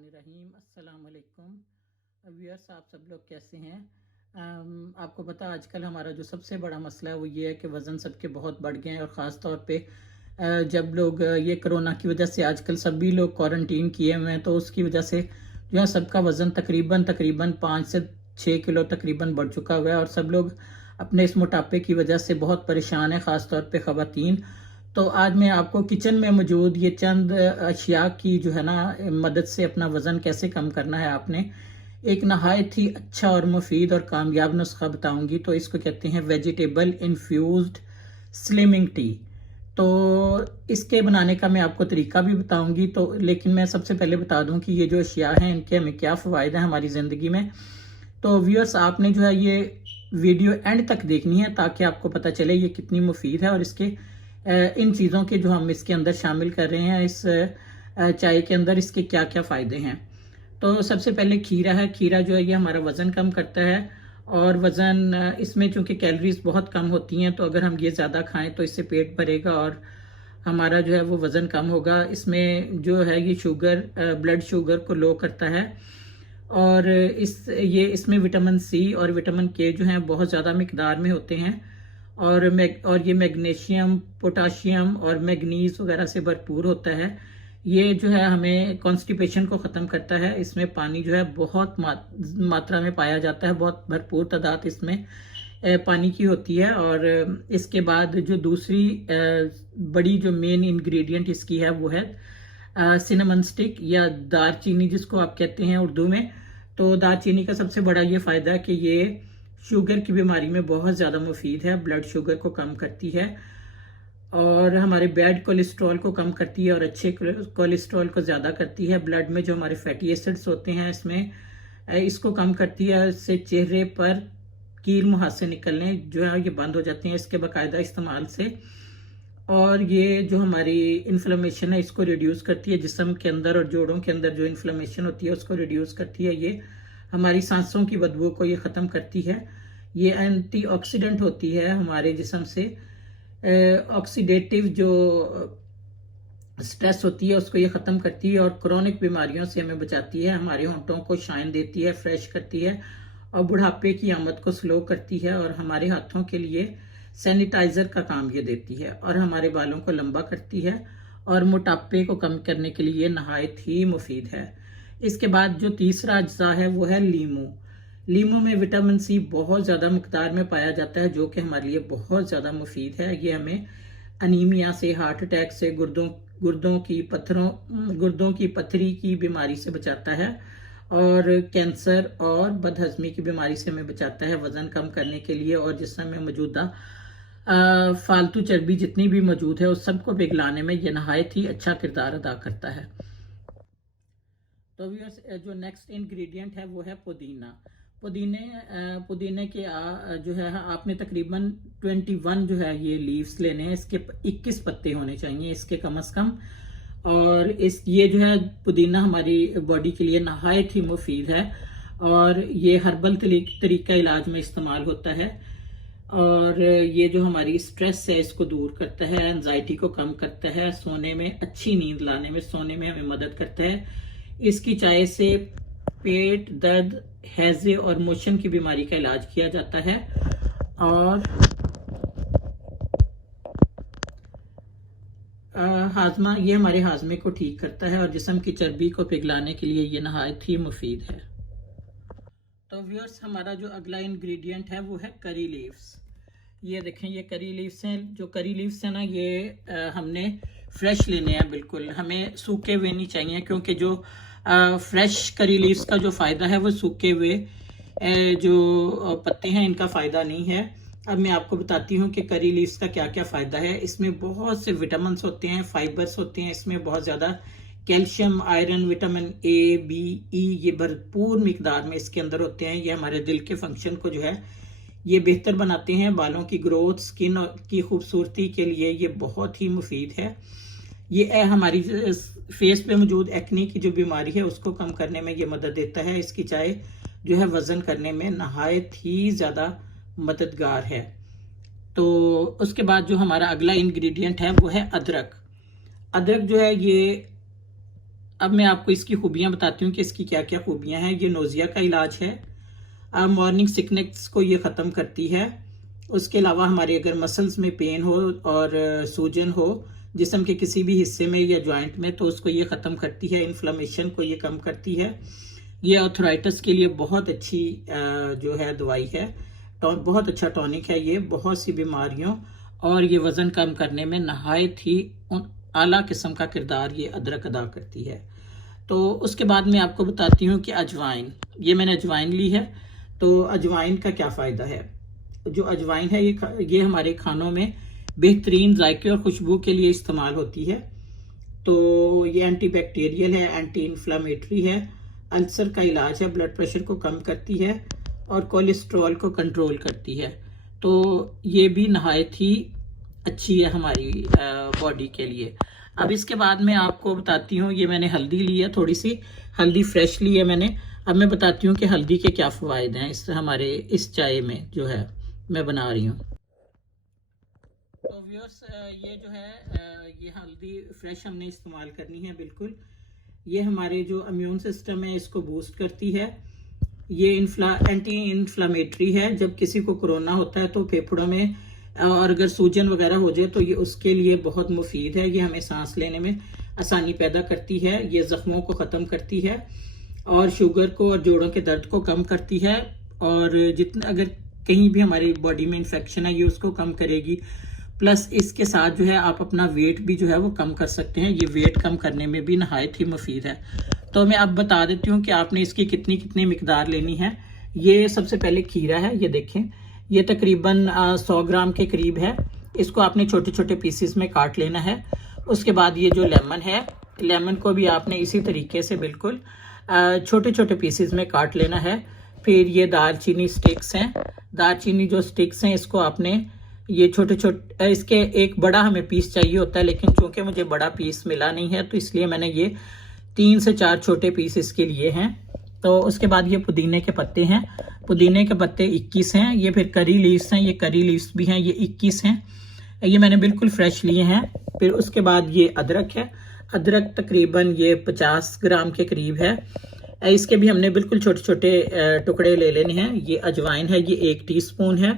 बिस्मिल्लाहिर्रहमानिर्रहीम। अस्सलाम वालेकुम व्यूअर्स, आप सब लोग कैसे हैं? आपको पता आजकल हमारा जो सबसे बड़ा मसला है वो ये है कि वज़न सबके बहुत बढ़ गए हैं, और ख़ास तौर पे जब लोग ये कोरोना की वजह से आजकल सभी लोग क्वारंटीन किए हुए हैं, तो उसकी वजह से जो है सबका वज़न तकरीबन 5 से 6 किलो तकरीबन बढ़ चुका हुआ है, और सब लोग अपने इस मोटापे की वजह से बहुत परेशान है, ख़ास तौर पे ख़वातीन। तो आज मैं आपको किचन में मौजूद ये चंद अशिया की जो है ना मदद से अपना वज़न कैसे कम करना है, आपने एक नहायत ही अच्छा और मुफीद और कामयाब नुस्खा बताऊंगी। तो इसको कहते हैं वेजिटेबल इन्फ्यूज्ड स्लिमिंग टी। तो इसके बनाने का मैं आपको तरीका भी बताऊंगी, तो लेकिन मैं सबसे पहले बता दूं कि ये जो अशिया हैं इनके हमें क्या फ़ायदा है हमारी ज़िंदगी में। तो व्यूअर्स, आपने जो है ये वीडियो एंड तक देखनी है ताकि आपको पता चले ये कितनी मुफीद है, और इसके इन चीज़ों के जो हम इसके अंदर शामिल कर रहे हैं इस चाय के अंदर, इसके क्या क्या फ़ायदे हैं। तो सबसे पहले खीरा है। खीरा जो है ये हमारा वज़न कम करता है, और वज़न इसमें चूँकि कैलोरीज बहुत कम होती हैं, तो अगर हम ये ज़्यादा खाएं तो इससे पेट भरेगा और हमारा जो है वो वज़न कम होगा। इसमें जो है ये शुगर, ब्लड शुगर को लो करता है, और इसमें विटामिन सी और विटामिन के जो हैं बहुत ज़्यादा मिकदार में होते हैं, और ये मैग्नीशियम, पोटाशियम और मैग्नीज वगैरह से भरपूर होता है। ये जो है हमें कॉन्स्टिपेशन को ख़त्म करता है। इसमें पानी जो है बहुत मात्रा में पाया जाता है, बहुत भरपूर तादाद इसमें पानी की होती है। और इसके बाद जो दूसरी बड़ी जो मेन इंग्रेडिएंट इसकी है वो है सिनेमन स्टिक या दारचीनी, जिसको आप कहते हैं उर्दू में। तो दारचीनी का सबसे बड़ा ये फ़ायदा है कि ये शुगर की बीमारी में बहुत ज़्यादा मुफीद है, ब्लड शुगर को कम करती है, और हमारे बैड कोलेस्ट्रॉल को कम करती है, और अच्छे कोलेस्ट्रॉल को ज़्यादा करती है। ब्लड में जो हमारे फैटी एसिड्स होते हैं इसमें इसको कम करती है। इससे चेहरे पर कील मुहासे निकलने जो है ये बंद हो जाते हैं इसके बाकायदा इस्तेमाल से। और ये जो हमारी इन्फ्लेमेशन है इसको रिड्यूस करती है, जिस्म के अंदर और जोड़ों के अंदर जो इन्फ्लेमेशन होती है उसको रिड्यूस करती है। ये हमारी सांसों की बदबू को ये ख़त्म करती है। ये एंटीऑक्सीडेंट होती है, हमारे जिस्म से ऑक्सीडेटिव जो स्ट्रेस होती है उसको ये ख़त्म करती है, और क्रॉनिक बीमारियों से हमें बचाती है। हमारे होंठों को शाइन देती है, फ्रेश करती है, और बुढ़ापे की आमद को स्लो करती है, और हमारे हाथों के लिए सैनिटाइज़र का काम ये देती है, और हमारे बालों को लंबा करती है, और मोटापे को कम करने के लिए नहायत ही मुफीद है। इसके बाद जो तीसरा अज्जा है वो है लीमू। लीमू में विटामिन सी बहुत ज़्यादा मकदार में पाया जाता है, जो कि हमारे लिए बहुत ज़्यादा मुफीद है। ये हमें अनीमिया से, हार्ट अटैक से, गुर्दों की पथरी की बीमारी से बचाता है, और कैंसर और बदहजमी की बीमारी से हमें बचाता है वज़न कम करने के लिए। और जिसमें में मौजूदा फालतू चर्बी जितनी भी मौजूद है उस सबको पिघलाने में यह नहायत ही अच्छा किरदार अदा करता है। तो व्यूअर्स, जो नेक्स्ट इंग्रेडिएंट है वो है पुदीना। पुदीने के जो है आपने तकरीबन 21 जो है ये लीव्स लेने हैं। इसके 21 पत्ते होने चाहिए इसके कम से कम। और ये जो है पुदीना हमारी बॉडी के लिए नहायत ही मुफीद है, और ये हर्बल तरीका इलाज में इस्तेमाल होता है। और ये जो हमारी स्ट्रेस है इसको दूर करता है, एंजाइटी को कम करता है, सोने में अच्छी नींद लाने में, सोने में हमें मदद करता है। इसकी चाय से पेट दर्द, हैजे और मोशन की बीमारी का इलाज किया जाता है, और हाजमा, ये हमारे हाजमे को ठीक करता है, और जिस्म की चर्बी को पिघलाने के लिए ये नहायत ही मुफीद है। तो व्यूअर्स, हमारा जो अगला इंग्रेडिएंट है वो है करी लीव्स। ये देखें, ये करी लीव्स हैं। जो करी लीव्स हैं ना ये हमने फ्रेश लेने हैं, बिल्कुल हमें सूखे हुए नहीं चाहिए, क्योंकि जो फ्रेश करी लीव्स का जो फ़ायदा है वो सूखे हुए जो पत्ते हैं इनका फ़ायदा नहीं है। अब मैं आपको बताती हूँ कि करी लीव्स का क्या क्या फ़ायदा है। इसमें बहुत से विटामिन होते हैं, फाइबर्स होते हैं, इसमें बहुत ज़्यादा calcium, iron, vitamin A, B, E ये भरपूर मिकदार में इसके अंदर होते हैं। ये हमारे दिल के फंक्शन को जो है ये बेहतर बनाते हैं। बालों की ग्रोथ, स्किन की खूबसूरती के लिए ये बहुत ही मुफीद है। ये हमारी फेस पे मौजूद एक्ने की जो बीमारी है उसको कम करने में ये मदद देता है। इसकी चाय जो है वज़न करने में नहायत ही ज़्यादा मददगार है। तो उसके बाद जो हमारा अगला इंग्रेडिएंट है वो है अदरक। अदरक जो है ये अब मैं आपको इसकी खूबियाँ बताती हूँ कि इसकी क्या क्या खूबियाँ हैं। ये नोज़िया का इलाज है, मॉर्निंग सिकनेस को ये ख़त्म करती है। उसके अलावा हमारे अगर मसल्स में पेन हो और सूजन हो जिस्म के किसी भी हिस्से में या जॉइंट में, तो उसको ये ख़त्म करती है। इन्फ्लेमेशन को ये कम करती है। ये आर्थराइटिस के लिए बहुत अच्छी जो है दवाई है, बहुत अच्छा टॉनिक है ये बहुत सी बीमारियों और ये वज़न कम करने में नहायत ही आला किस्म का किरदार ये अदरक अदा करती है। तो उसके बाद मैं आपको बताती हूँ कि अजवाइन, ये मैंने अजवाइन ली है। तो अजवाइन का क्या फ़ायदा है? जो अजवाइन है ये हमारे खानों में बेहतरीन जायके और खुशबू के लिए इस्तेमाल होती है। तो ये एंटीबैक्टीरियल है, एंटी इन्फ्लामेटरी है, अल्सर का इलाज है, ब्लड प्रेशर को कम करती है और कोलेस्ट्रॉल को कंट्रोल करती है। तो ये भी नहायत ही अच्छी है हमारी बॉडी के लिए। अब इसके बाद मैं आपको बताती हूँ, ये मैंने हल्दी ली है, थोड़ी सी हल्दी फ्रेश ली है मैंने। अब मैं बताती हूँ कि हल्दी के क्या फ़वाइद हैं इस हमारे इस चाय में जो है मैं बना रही हूँ। तो व्यूअर्स, ये जो है ये हल्दी फ्रेश हमने इस्तेमाल करनी है बिल्कुल। ये हमारे जो इम्यून सिस्टम है इसको बूस्ट करती है। ये एंटी इन्फ्लामेटरी है। जब किसी को कोरोना होता है तो फेफड़ों में और अगर सूजन वगैरह हो जाए तो ये उसके लिए बहुत मुफीद है। ये हमें सांस लेने में आसानी पैदा करती है, ये ज़ख्मों को ख़त्म करती है और शुगर को और जोड़ों के दर्द को कम करती है। और जितना अगर कहीं भी हमारी बॉडी में इन्फेक्शन है ये उसको कम करेगी। प्लस इसके साथ जो है आप अपना वेट भी जो है वो कम कर सकते हैं। ये वेट कम करने में भी नहायत ही मुफीद है। तो मैं अब बता देती हूँ कि आपने इसकी कितनी कितनी मिकदार लेनी है। ये सबसे पहले खीरा है, ये देखें, ये तकरीबन 100 ग्राम के करीब है। इसको आपने छोटे छोटे पीसेस में काट लेना है। उसके बाद ये जो लेमन है, लेमन को भी आपने इसी तरीके से बिल्कुल छोटे छोटे पीसेस में काट लेना है। फिर ये दालचीनी स्टिक्स हैं, दालचीनी जो स्टिक्स हैं इसको आपने ये छोटे छोटे, इसके एक बड़ा हमें पीस चाहिए होता है, लेकिन चूंकि मुझे बड़ा पीस मिला नहीं है तो इसलिए मैंने ये 3 से 4 छोटे पीस इसके लिए हैं। तो उसके बाद ये पुदीने के पत्ते हैं, पुदीने के पत्ते 21 हैं। ये फिर करी लीव्स हैं, ये करी लीव्स भी हैं, ये 21 हैं। ये मैंने बिल्कुल फ्रेश लिए हैं। फिर उसके बाद ये अदरक है, अदरक तकरीबन ये 50 ग्राम के करीब है। इसके भी हमने बिल्कुल छोटे छोटे टुकड़े ले लेने हैं। ये अजवाइन है, ये 1 टीस्पून है।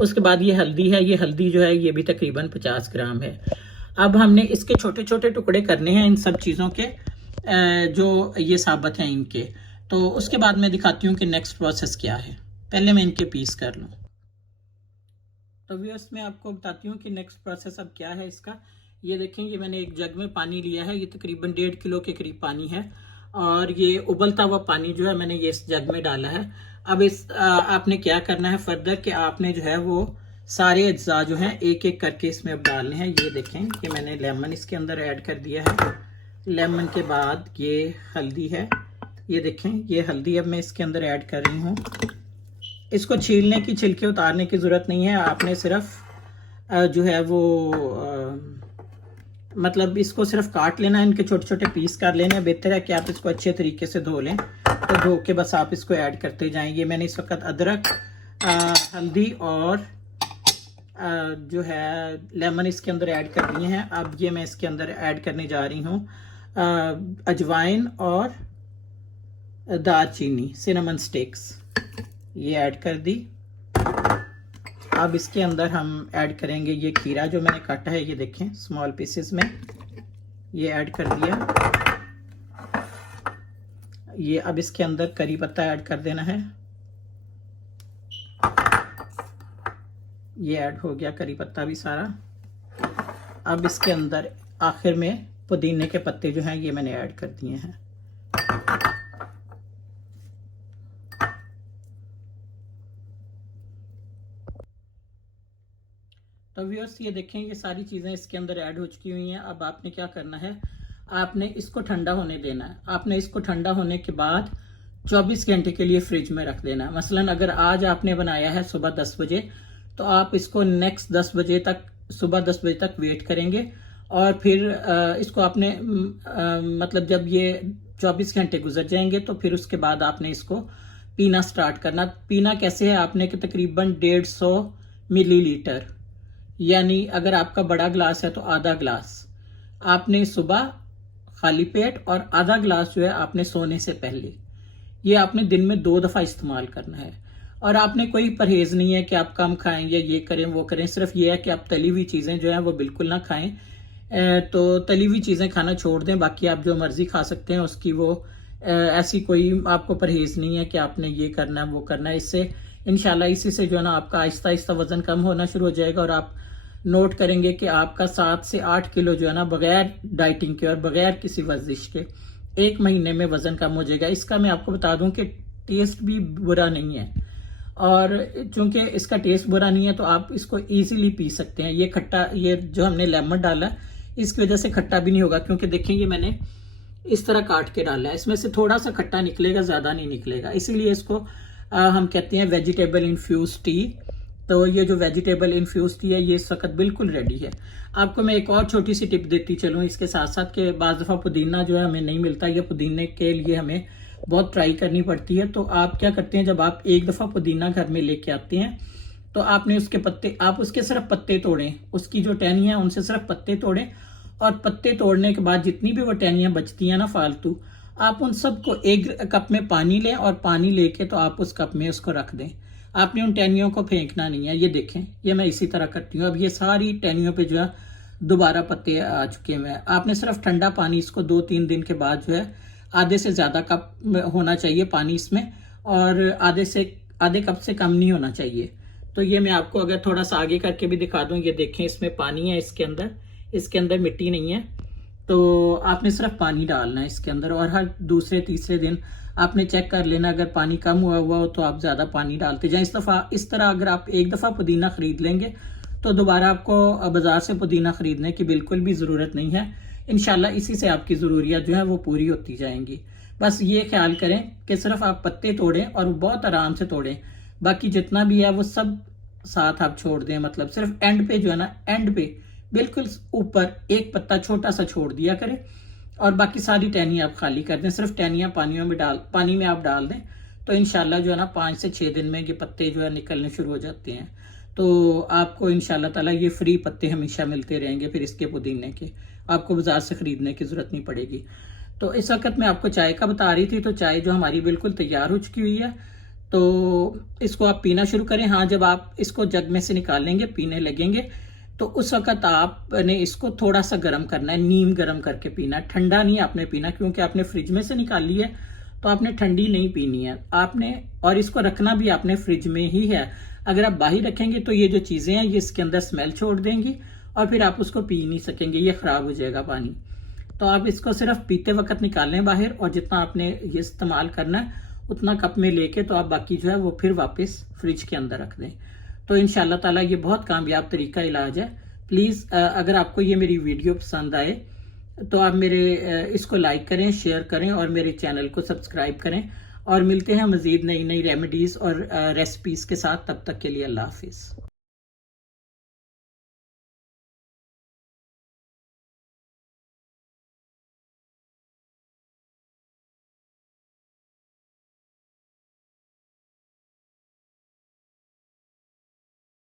उसके बाद ये हल्दी है, ये हल्दी जो है ये भी तकरीबन 50 ग्राम है। अब हमने इसके छोटे छोटे टुकड़े करने हैं इन सब चीज़ों के जो ये साबित हैं इनके। तो उसके बाद मैं दिखाती हूँ कि नेक्स्ट प्रोसेस क्या है। पहले मैं इनके पीस कर लूँ। तो व्यूअर्स, मैं आपको बताती हूँ कि नेक्स्ट प्रोसेस अब क्या है इसका। ये देखें, ये मैंने एक जग में पानी लिया है, ये तकरीबन 1.5 किलो के करीब पानी है और ये उबलता हुआ पानी जो है मैंने ये इस जग में डाला है। अब आपने क्या करना है फर्दर कि आपने जो है वो सारे अज्जा जो हैं एक एक करके इसमें अब डालने हैं। ये देखें कि मैंने लेमन इसके अंदर ऐड कर दिया है। लेमन के बाद ये हल्दी है, ये देखें ये हल्दी अब मैं इसके अंदर ऐड कर रही हूँ। इसको छीलने की, छिलके उतारने की ज़रूरत नहीं है, आपने सिर्फ जो है वो मतलब इसको सिर्फ काट लेना है, इनके छोटे छोटे पीस कर लेने हैं। बेहतर है कि आप इसको अच्छे तरीके से धो लें, तो धो के बस आप इसको ऐड करते जाएंगे। मैंने इस वक्त अदरक, हल्दी और जो है लेमन इसके अंदर ऐड कर दिए हैं। अब ये मैं इसके अंदर ऐड करने जा रही हूँ अजवाइन और दालचीनी, सिनेमन स्टिक्स, ये ऐड कर दी। अब इसके अंदर हम ऐड करेंगे ये खीरा जो मैंने काटा है, ये देखें स्मॉल पीसेस में, ये ऐड कर दिया। ये अब इसके अंदर करी पत्ता ऐड कर देना है, ये ऐड हो गया करी पत्ता भी सारा। अब इसके अंदर आखिर में पुदीने के पत्ते जो हैं ये मैंने ऐड कर दिए हैं। तो व्यूअर्स, ये देखें ये सारी चीज़ें इसके अंदर ऐड हो चुकी हुई हैं। अब आपने क्या करना है, आपने इसको ठंडा होने देना है। आपने इसको ठंडा होने के बाद 24 घंटे के लिए फ्रिज में रख देना है। मसलन अगर आज आपने बनाया है सुबह 10 बजे, तो आप इसको नेक्स्ट 10 बजे तक, सुबह 10 बजे तक वेट करेंगे और फिर इसको आपने मतलब जब ये 24 घंटे गुजर जाएंगे तो फिर उसके बाद आपने इसको पीना स्टार्ट करना। पीना कैसे है, आपने कि तकरीबन 150 मिलीलीटर, यानी अगर आपका बड़ा गिलास है तो आधा गिलास आपने सुबह खाली पेट, और आधा गिलास जो है आपने सोने से पहले। ये आपने दिन में 2 दफ़ा इस्तेमाल करना है। और आपने कोई परहेज नहीं है कि आप कम खाएं या ये करें वो करें, सिर्फ ये है कि आप तली हुई चीज़ें जो हैं वो बिल्कुल ना खाएं। तो तली हुई चीज़ें खाना छोड़ दें, बाकी आप जो मर्ज़ी खा सकते हैं उसकी वो ऐसी कोई आपको परहेज नहीं है कि आपने ये करना है वो करना है। इससे इंशाल्लाह इसी से जो है ना आपका आहिस्ता आहिस्ता वज़न कम होना शुरू हो जाएगा, और आप नोट करेंगे कि आपका 7 से 8 किलो जो है ना बगैर डाइटिंग के और बगैर किसी वर्जिश के 1 महीने में वज़न कम हो जाएगा। इसका मैं आपको बता दूं कि टेस्ट भी बुरा नहीं है, और चूंकि इसका टेस्ट बुरा नहीं है तो आप इसको इजीली पी सकते हैं। ये खट्टा, ये जो हमने लेमन डाला इसकी वजह से खट्टा भी नहीं होगा, क्योंकि देखेंगे मैंने इस तरह काट के डाला है, इसमें से थोड़ा सा खट्टा निकलेगा, ज़्यादा नहीं निकलेगा। इसीलिए इसको हम कहते हैं वेजिटेबल इन्फ्यूज टी। तो ये जो वेजिटेबल इन्फ्यूज टी है ये इस वक्त बिल्कुल रेडी है। आपको मैं एक और छोटी सी टिप देती चलूँ इसके साथ साथ, कि बाज़ दफ़ा पुदीना जो है हमें नहीं मिलता, या पुदीने के लिए हमें बहुत ट्राई करनी पड़ती है। तो आप क्या करते हैं, जब आप एक दफ़ा पुदीना घर में लेके आते हैं तो आपने उसके पत्ते, आप उसके सिर्फ पत्ते तोड़ें, उसकी जो टहनियाँ हैं उनसे सिर्फ पत्ते तोड़ें, और पत्ते तोड़ने के बाद जितनी भी वो टहनियाँ बचती हैं ना फालतू, आप उन सबको एक कप में पानी लें, और पानी लेके तो आप उस कप में उसको रख दें। आपने उन टहनियों को फेंकना नहीं है। ये देखें, ये मैं इसी तरह करती हूँ। अब ये सारी टहनियों पे जो है दोबारा पत्ते आ चुके हैं। आपने सिर्फ ठंडा पानी इसको 2-3 दिन के बाद जो है आधे से ज़्यादा कप होना चाहिए पानी इसमें, और आधे कप से कम नहीं होना चाहिए। तो ये मैं आपको अगर थोड़ा सा आगे करके भी दिखा दूँ, ये देखें इसमें पानी है, इसके अंदर मिट्टी नहीं है। तो आपने सिर्फ पानी डालना है इसके अंदर, और हर दूसरे तीसरे दिन आपने चेक कर लेना, अगर पानी कम हुआ हो तो आप ज़्यादा पानी डालते जाएं। इस तरह अगर आप एक दफ़ा पुदीना ख़रीद लेंगे तो दोबारा आपको बाज़ार से पुदीना ख़रीदने की बिल्कुल भी ज़रूरत नहीं है। इंशाल्लाह इसी से आपकी ज़रूरियात जो है वो पूरी होती जाएंगी। बस ये ख्याल करें कि सिर्फ आप पत्ते तोड़ें, और बहुत आराम से तोड़ें, बाकी जितना भी है वो सब साथ आप छोड़ दें। मतलब सिर्फ एंड पे जो है ना, एंड पे बिल्कुल ऊपर एक पत्ता छोटा सा छोड़ दिया करें, और बाकी सारी टहनियाँ आप खाली कर दें। सिर्फ टहनियाँ पानी में आप डाल दें, तो इंशाल्लाह जो है ना 5 से 6 दिन में ये पत्ते जो है निकलने शुरू हो जाते हैं। तो आपको इंशाल्लाह ताला ये फ्री पत्ते हमेशा मिलते रहेंगे, फिर इसके पुदीने के आपको बाजार से खरीदने की जरूरत नहीं पड़ेगी। तो इस वक्त मैं आपको चाय का बता रही थी, तो चाय जो हमारी बिल्कुल तैयार हो चुकी हुई है। तो इसको आप पीना शुरू करें। हाँ, जब आप इसको जग में से निकालेंगे, पीने लगेंगे, तो उस वक्त आपने इसको थोड़ा सा गर्म करना है, नीम गर्म करके पीना, ठंडा नहीं आपने पीना, क्योंकि आपने फ्रिज में से निकाली है तो आपने ठंडी नहीं पीनी है आपने। और इसको रखना भी आपने फ्रिज में ही है। अगर आप बाहर रखेंगे तो ये जो चीज़ें हैं ये इसके अंदर स्मेल छोड़ देंगी, और फिर आप उसको पी नहीं सकेंगे, ये ख़राब हो जाएगा पानी। तो आप इसको सिर्फ पीते वक्त निकालें बाहर, और जितना आपने ये इस्तेमाल करना है उतना कप में लेके तो आप बाकी जो है वो फिर वापस फ्रिज के अंदर रख दें। तो इंशाल्लाह ताला ये बहुत कामयाब तरीका इलाज है। प्लीज़ अगर आपको ये मेरी वीडियो पसंद आए तो आप इसको लाइक करें, शेयर करें, और मेरे चैनल को सब्सक्राइब करें। और मिलते हैं मज़ीद नई नई रेमेडीज़ और रेसिपीज़ के साथ। तब तक के लिए अल्लाह हाफिज़।